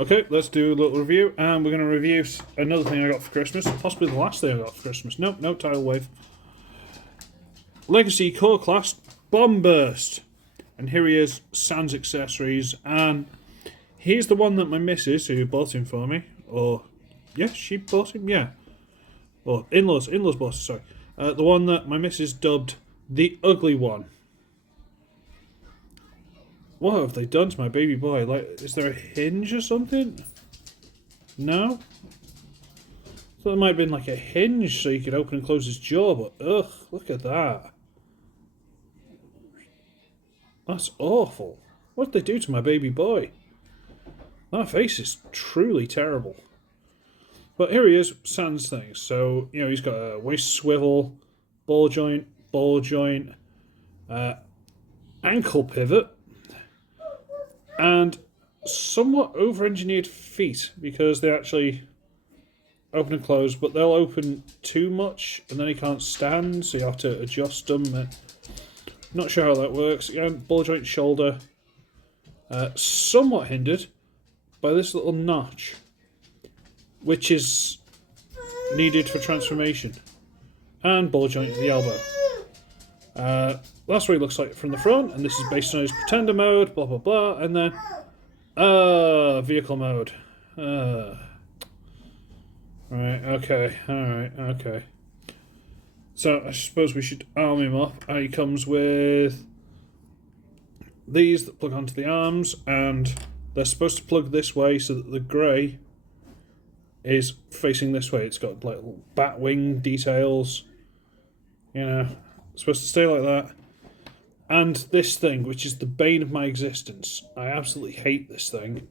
Okay, let's do a little review, and we're going to review another thing I got for Christmas, possibly the last thing I got for Christmas. Nope, no Tidal Wave. Legacy Core Class Bomb Burst. And here he is, Sans Accessories, and here's the one that my missus, who bought him for me, or, yeah, she bought him, yeah. Or, in-laws bought it, sorry. The one that my missus dubbed the ugly one. What have they done to my baby boy? Like, is there a hinge or something? No? I thought there might have been like a hinge so you could open and close his jaw, but ugh, look at that. That's awful. What did they do to my baby boy? That face is truly terrible. But here he is, Sans things. So, you know, he's got a waist swivel, ball joint, ankle pivot, and somewhat over-engineered feet, because they actually open and close, but they'll open too much and then he can't stand, so you have to adjust them. Not sure how that works. Again, ball joint shoulder, somewhat hindered by this little notch, which is needed for transformation, and ball joint at the elbow. That's what he looks like from the front, and this is based on his Pretender mode, blah blah blah, and then vehicle mode. Right, okay, alright, okay. So I suppose we should arm him up. He comes with these that plug onto the arms, and they're supposed to plug this way so that the grey is facing this way. It's got like little bat wing details, you know, it's supposed to stay like that. And this thing, which is the bane of my existence. I absolutely hate this thing.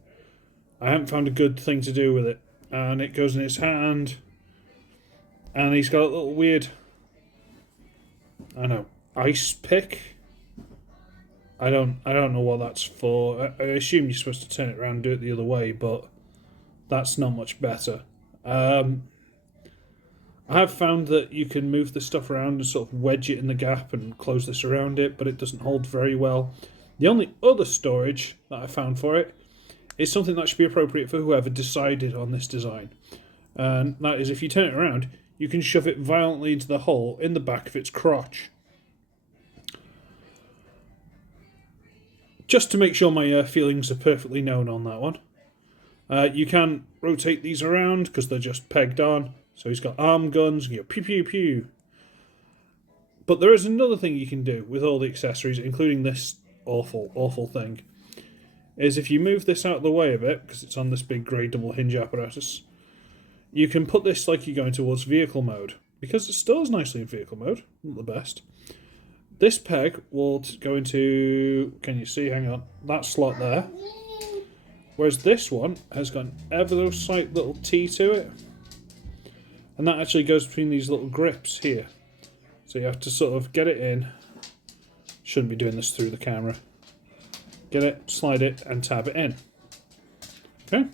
I haven't found a good thing to do with it. And it goes in his hand, and he's got a little weird, I don't know, ice pick. I don't know what that's for. I assume you're supposed to turn it around and do it the other way, but that's not much better. I have found that you can move the stuff around and sort of wedge it in the gap and close this around it, but it doesn't hold very well. The only other storage that I found for it is something that should be appropriate for whoever decided on this design. And that is, if you turn it around, you can shove it violently into the hole in the back of its crotch. Just to make sure my feelings are perfectly known on that one. You can rotate these around because they're just pegged on. So he's got arm guns, and you go pew pew pew. But there is another thing you can do with all the accessories, including this awful thing. Is if you move this out of the way a bit, because it's on this big grey double hinge apparatus, you can put this like you're going towards vehicle mode. Because it stalls nicely in vehicle mode, not the best. This peg will go into, can you see, hang on, that slot there. Whereas this one has got an ever so slight little T to it. And that actually goes between these little grips here. So you have to sort of get it in. Shouldn't be doing this through the camera. Get it, slide it, and tab it in. Okay?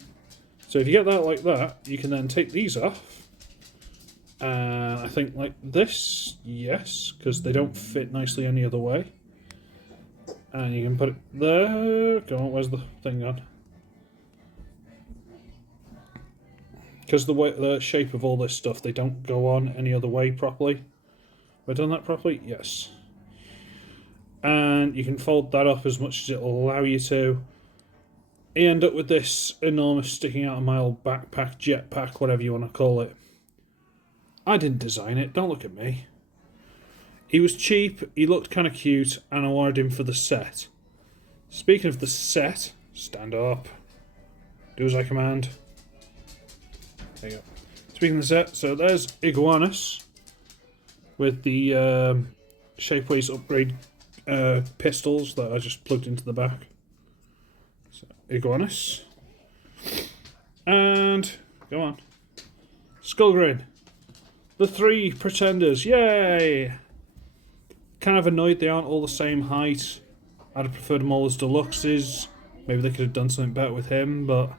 So if you get that like that, you can then take these off. And I think like this, yes, because they don't fit nicely any other way. And you can put it there. Go on, where's the thing gone? Because the shape of all this stuff, they don't go on any other way properly. Have I done that properly? Yes. And you can fold that up as much as it will allow you to. You end up with this enormous sticking out of my old backpack, jetpack, whatever you want to call it. I didn't design it, don't look at me. He was cheap, he looked kind of cute, and I wanted him for the set. Speaking of the set, stand up. Do as I command. There you go. Speaking of the set, so there's Iguanus with the Shapeways upgrade pistols that I just plugged into the back. So, Iguanus. And, go on. Skullgrin. The 3 Pretenders, yay! Kind of annoyed they aren't all the same height. I'd have preferred them all as deluxes. Maybe they could have done something better with him, but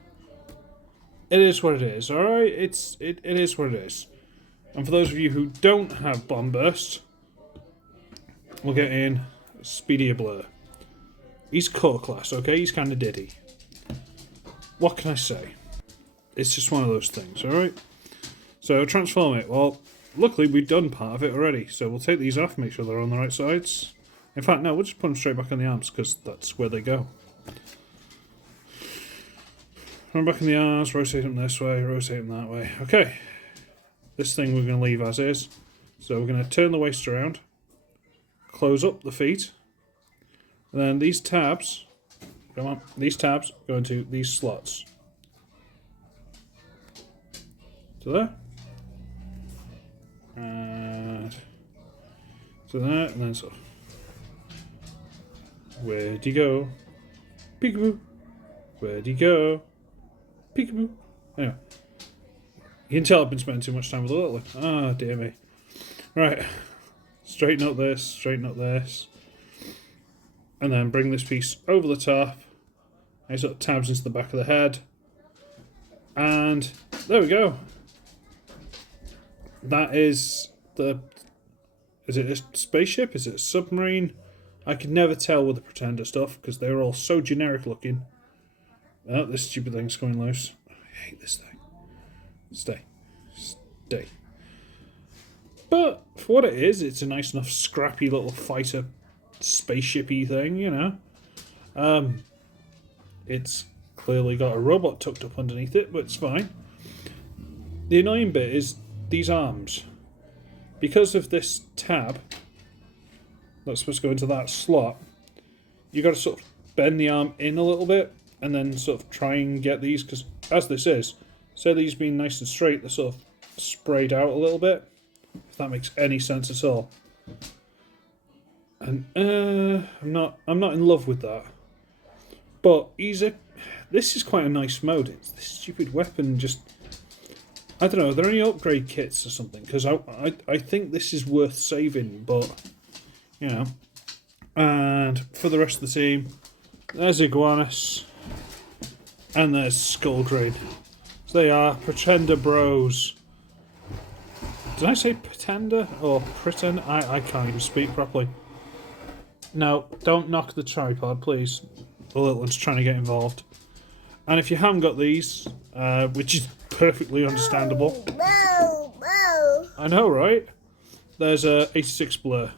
it is what it is, alright? It is what it is. And for those of you who don't have Bomb Burst, we'll get in Speedier Blur. He's core class, okay? He's kind of diddy. what can I say? It's just one of those things, alright? So, transform it. Well, luckily we've done part of it already, so we'll take these off, make sure they're on the right sides. In fact, no, we'll just put them straight back on the arms, because that's where they go. Run back in the arms, rotate them this way, rotate them that way. Okay. This thing we're going to leave as is. So we're going to turn the waist around, close up the feet, and then these tabs, come on, these tabs go into these slots. To there. And to there, and then so. Where'd you go? Peekaboo. Where'd you go? Peekaboo. Anyway. You can tell I've been spending too much time with the little one. Ah, dear me. Right. Straighten up this, and then bring this piece over the top. And sort of tabs into the back of the head. And there we go. That is the... Is it a spaceship? Is it a submarine? I could never tell with the Pretender stuff because they were all so generic looking. Oh, this stupid thing's coming loose. I hate this thing. Stay. But for what it is, it's a nice enough scrappy little fighter spaceship-y thing, you know. It's clearly got a robot tucked up underneath it, but it's fine. The annoying bit is these arms. Because of this tab that's supposed to go into that slot, you got to sort of bend the arm in a little bit and then sort of try and get these, because as this is, say these being nice and straight, they're sort of sprayed out a little bit, if that makes any sense at all. And I'm not in love with that. But this is quite a nice mode. It's this stupid weapon just, I don't know, are there any upgrade kits or something? Because I think this is worth saving, but you know. And for the rest of the team, there's Iguanus and there's Skullgrain. So they are Pretender Bros. Did I say Pretender or Pretend? I can't even speak properly. No, don't knock the tripod, please. The little one's trying to get involved. And if you haven't got these, which is perfectly understandable. I know, right? There's a 86 Blur.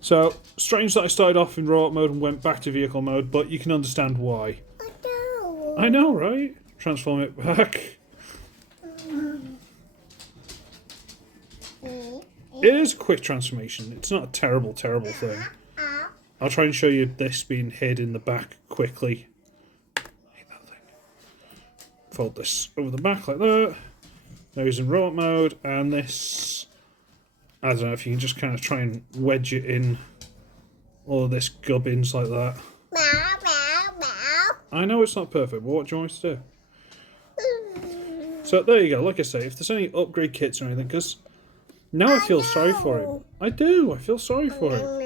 So, strange that I started off in robot mode and went back to vehicle mode, but you can understand why. I know, right? Transform it back. It is a quick transformation. It's not a terrible, terrible thing. I'll try and show you this being hid in the back quickly. I hate that thing. Fold this over the back like that. Now he's in robot mode, and this, I don't know if you can just kind of try and wedge it in all of this gubbins like that. I know it's not perfect, but what do you want me to do? So there you go. Like I say, if there's any upgrade kits or anything, because now I feel sorry for him. I do. I feel sorry for him.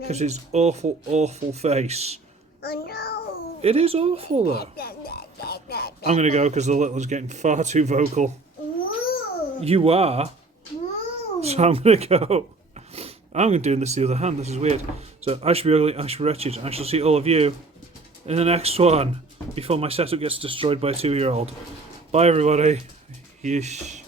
Because his awful, awful face. Oh no! It is awful though. I'm going to go because the little one's getting far too vocal. You are? So I'm going to go. I'm doing this the other hand. This is weird. So I should be ugly, I should be wretched. I shall see all of you in the next one before my setup gets destroyed by a 2-year-old. Bye everybody. Yeesh.